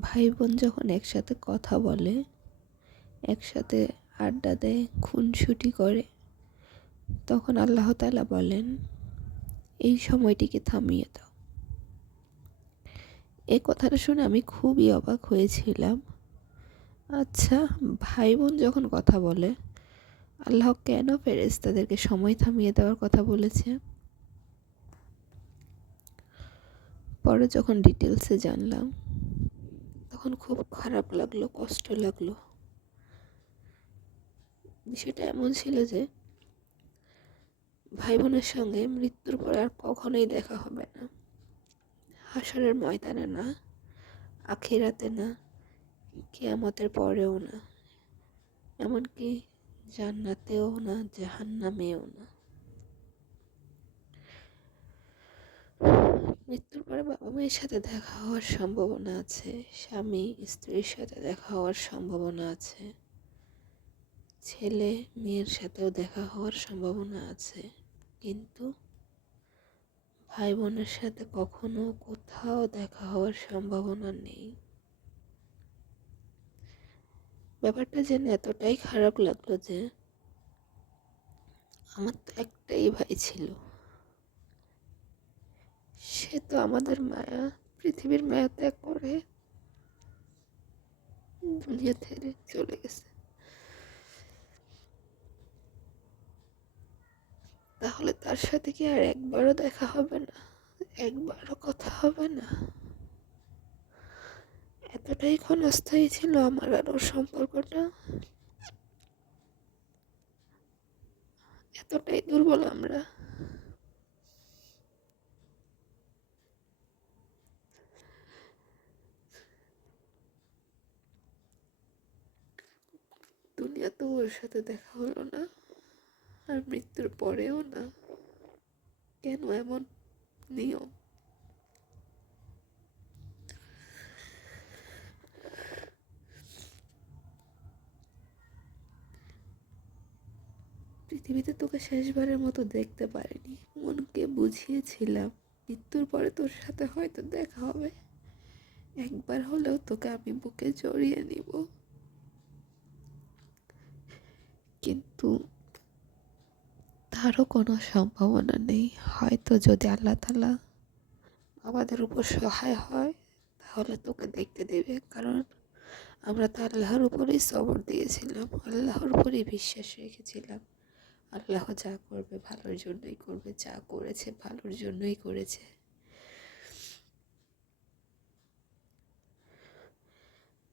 ভাই বোন যখন একসাথে কথা বলে, একসাথে আড্ডা দেয়, খুনসুটি করে, তখন আল্লাহ তালা বলেন, এই সময়টিকে থামিয়ে দাও। এ কথাটা শুনে আমি খুবই অবাক হয়েছিলাম। আচ্ছা ভাই বোন যখন কথা বলে, আল্লাহ কেন ফেরেস তাদেরকে সময় থামিয়ে দেওয়ার কথা বলেছে? পরে যখন ডিটেলসে জানলাম তখন খুব খারাপ লাগল, কষ্ট লাগল। বিষয়টা এমন ছিল যে ভাই বোনের সঙ্গে মৃত্যুর পর আর কখনোই দেখা হবে না। হাসরের ময়দানে না, আখিরাতে না, কেয়ামতের পরেও না। এমনকি জান্নাতেও না, জাহান্নামেও না মৃত্যুর মায়ের সাথে দেখা হওয়ার সম্ভাবনা আছে, স্বামী স্ত্রীর সাথে দেখা হওয়ার সম্ভাবনা আছে, ছেলে মেয়ের সাথেও দেখা হওয়ার সম্ভাবনা আছে, কিন্তু ভাই বোনের সাথে কখনো কোথাও দেখা হওয়ার সম্ভাবনা নেই। ব্যাপারটা জেনে এতটাই খারাপ লাগল যে, আমার তো একটাই ভাই ছিল। সে তো আমাদের মায়া, পৃথিবীর মায়া ত্যাগ করে। দুনিয়া থেকে চলে গেছে। তাহলে তার সাথে কি আর একবারও দেখা হবে না? একবারও কথা হবে না? এতটাই ক্ষণস্থায়ী ছিল আমার আর ওর সম্পর্কটা? এতটাই দুর্বল আমরা? দুনিয়াতেও ওর সাথে দেখা হলো না, আর মৃত্যুর পরেও না। কেন এমন নিয়ম? পৃথিবীতে তোকে শেষবারের মতো দেখতে পারিনি। মনকে বুঝিয়েছিলাম, মৃত্যুর পরে তোর সাথে হয়তো দেখা হবে। একবার হলেও তোকে আমি বুকে জড়িয়ে নিব। কিন্তু তারও কোনো সম্ভাবনা নেই। হয়তো যদি আল্লাহ তালা আমাদের উপর সহায় হয়, তাহলে তোকে দেখতে দেবে। কারণ আমরা তো আল্লাহর উপরেই সবর দিয়েছিলাম, আল্লাহর উপরেই বিশ্বাস রেখেছিলাম। আল্লাহ যা করবে ভালোর জন্যই করবে, যা করেছে ভালোর জন্যই করেছে।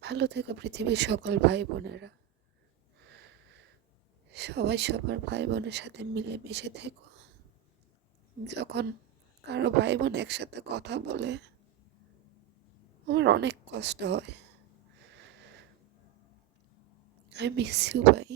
ভালো থেকো পৃথিবীর সকল ভাই বোনেরা সবাই সবার ভাই বোনের সাথে মিলেমিশে থেকো। যখন কারও ভাই বোন একসাথে কথা বলে, আমার অনেক কষ্ট হয়। আই মিস ইউ ভাই।